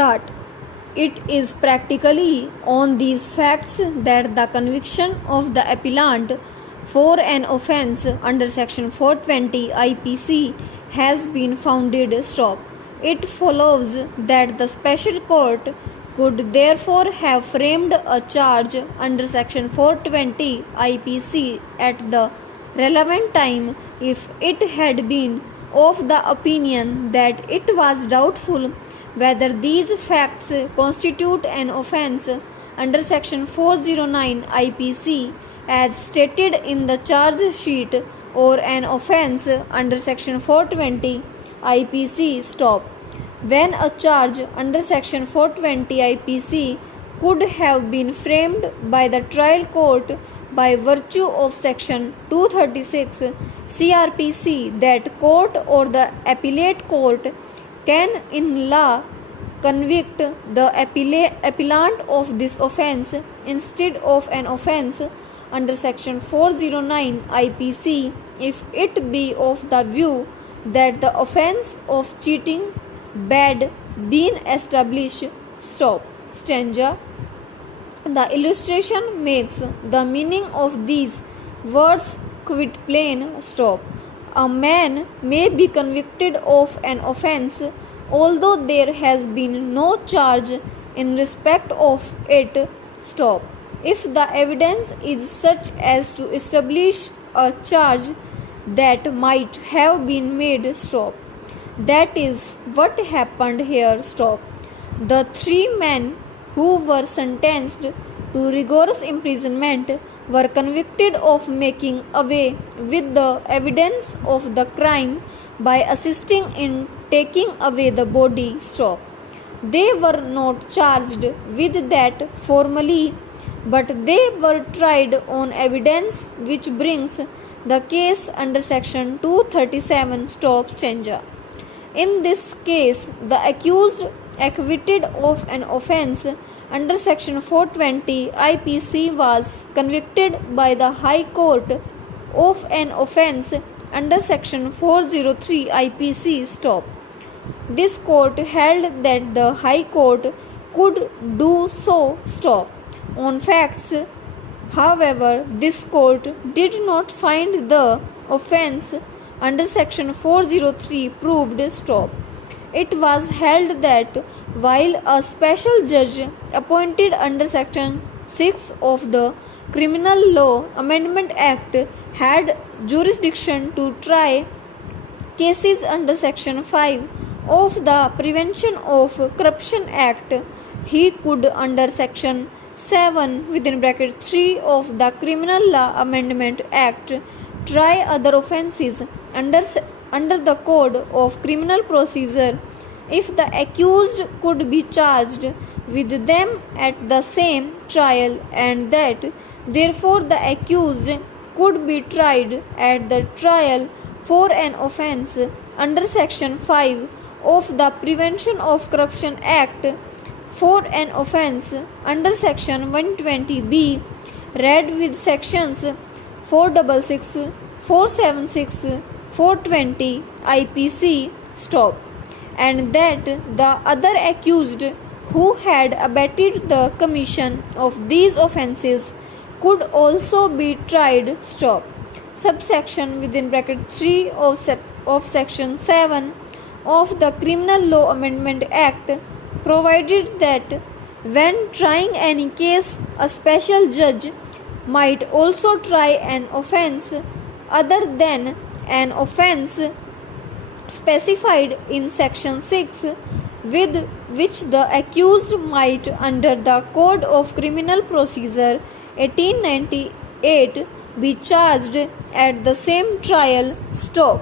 start. It is practically on these facts that the conviction of the appellant for an offence under section 420 IPC has been founded. Stop. It follows that the special court could therefore have framed a charge under section 420 IPC at the relevant time if it had been of the opinion that it was doubtful whether these facts constitute an offence under section 409 IPC as stated in the charge sheet or an offence under section 420 IPC. Stop. When a charge under section 420 IPC could have been framed by the trial court by virtue of section 236 CRPC, that court or the appellate court can in law convict the appellant of this offence instead of an offence under section 409 IPC if it be of the view that the offence of cheating bad been established. Stop. Stanza. The illustration makes the meaning of these words quite plain. Stop. A man may be convicted of an offence although there has been no charge in respect of it. Stop. If the evidence is such as to establish a charge that might have been made. Stop. That is what happened here. Stop. The three men who were sentenced to rigorous imprisonment were convicted of making away with the evidence of the crime by assisting in taking away the body. Stop. They were not charged with that formally, but they were tried on evidence which brings the case under section 237. Stop. Stanza. In this case, the accused acquitted of an offence under section 420 IPC was convicted by the High Court of an offence under section 403 IPC. Stop. This court held that the High Court could do so. Stop. On facts, however, this court did not find the offence under section 403 proved. Stop. It was held that while a special judge appointed under section 6 of the Criminal Law Amendment Act had jurisdiction to try cases under section 5 of the Prevention of Corruption Act, he could under section 7 (3) of the Criminal Law Amendment Act try other offences under the Code of Criminal Procedure if the accused could be charged with them at the same trial, and that therefore the accused could be tried at the trial for an offence under section 5 of the Prevention of Corruption Act for an offence under section 120B, read with sections 466, 476, 420 IPC. Stop. And that the other accused who had abetted the commission of these offences could also be tried. Stop. Subsection (3) of section 7 of the Criminal Law Amendment Act provided that when trying any case, a special judge might also try an offence other than an offence specified in section 6 with which the accused might under the Code of Criminal Procedure 1898 be charged at the same trial. Stop.